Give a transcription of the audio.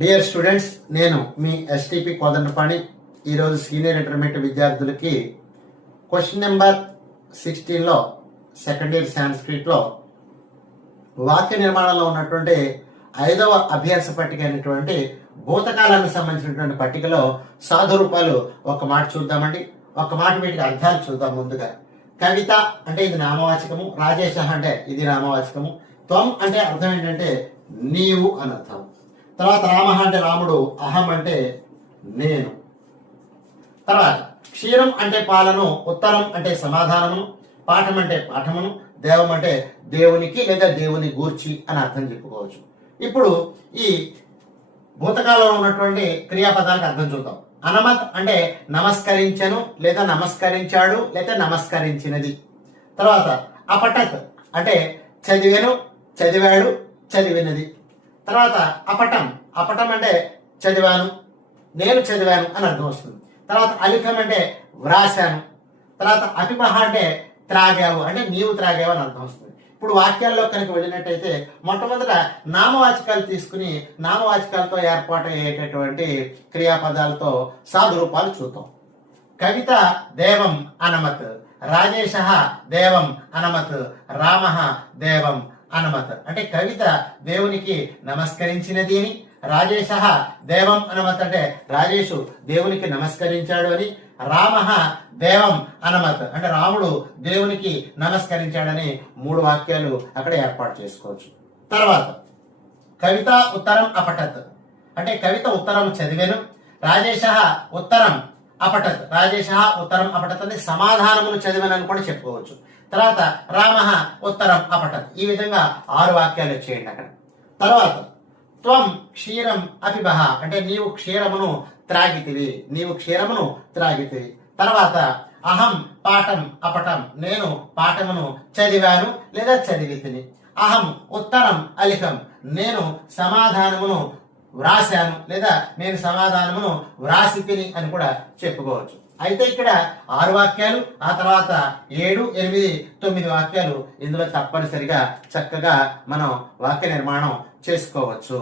Dear students, నేను మీ STP Kodandapani. ఈరోజు senior intermediate విద్యార్థులకి క్వశ్చన్ నెంబర్ 16లో సెకండ్ ఇయర్ సాంస్క్రిట్లో వాక్య నిర్మాణంలో ఉన్నటువంటి 5వ అభ్యాస పట్టిక అయినటువంటి భూతకాలానికి సంబంధించినటువంటి పట్టికలో సాధు రూపాలు ఒక మాట చూద్దామండి. ఒక మాట వీటికి అర్థాలు చూద్దాం. ముందుగా కవిత అంటే ఇది నామవాచకము, రాజేశ అంటే ఇది నామవాచకము, త్వం అంటే అర్థం ఏంటంటే నీవు అని అర్థం. తర్వాత రామ అంటే రాముడు, అహం అంటే నేను. తర్వాత క్షీరం అంటే పాలను, ఉత్తరం అంటే సమాధానమును, పాఠం అంటే పాఠమును, దేవం అంటే దేవునికి లేదా దేవుని గూర్చి అని అర్థం చెప్పుకోవచ్చు. ఇప్పుడు ఈ భూతకాలంలో ఉన్నటువంటి క్రియాపదాలకు అర్థం చూద్దాం. అనమత్ అంటే నమస్కరించను లేదా నమస్కరించాడు లేదా నమస్కరించినది. తర్వాత అపఠత్ అంటే చదివాను, చదివాడు, చదివినది. తర్వాత అపటం, అపటం అంటే చదివాను, నేను చదివాను అని అర్థం వస్తుంది. తర్వాత అలిఖం అంటే వ్రాశాను. తర్వాత అపిమహ అంటే త్రాగావు అంటే నీవు త్రాగావు అని అర్థం వస్తుంది. ఇప్పుడు వాక్యాల్లో కనుక వెళ్ళినట్టయితే మొట్టమొదట నామవాచకాలు తీసుకుని నామవాచకాలతో ఏర్పాటు అయ్యేటటువంటి క్రియాపదాలతో సాధు రూపాలు చూద్దాం. కవిత దేవం అనమత్, రాజేశ దేవం అనమత్, రామ దేవం అనమత్. అంటే కవిత దేవునికి నమస్కరించినది అని, రాజేశ దేవం అనమత్ అంటే రాజేషు దేవునికి నమస్కరించాడు అని, రామ దేవం అనమత్ అంటే రాముడు దేవునికి నమస్కరించాడని 3 వాక్యాలు అక్కడ ఏర్పాటు చేసుకోవచ్చు. తర్వాత కవిత ఉత్తరం అపఠత్ అంటే కవిత ఉత్తరం చదివాను, రాజేశ ఉత్తరం అపఠత్, రాజేశ ఉత్తరం అపఠత్ అంటే సమాధానమును చదివానని కూడా చెప్పుకోవచ్చు. తర్వాత రామ ఉత్తరం అపఠత్. ఈ విధంగా 6 వాక్యాలు వచ్చేయండి అక్కడ. తర్వాత త్వం క్షీరం అపిబహ అంటే నీవు క్షీరమును త్రాగితివి, నీవు క్షీరమును త్రాగితివి. తర్వాత అహం పాఠం అపటం నేను పాఠమును చదివాను లేదా చదివితిని. అహం ఉత్తరం అలిఖం నేను సమాధానమును వ్రాశాను లేదా నేను సమాధానమును వ్రాసితిని అని కూడా చెప్పుకోవచ్చు. అయితే ఇక్కడ 6 వాక్యాలు, ఆ తర్వాత 7, 8, 9 వాక్యాలు ఇందులో తప్పనిసరిగా చక్కగా మనం వాక్య నిర్మాణం చేసుకోవచ్చు.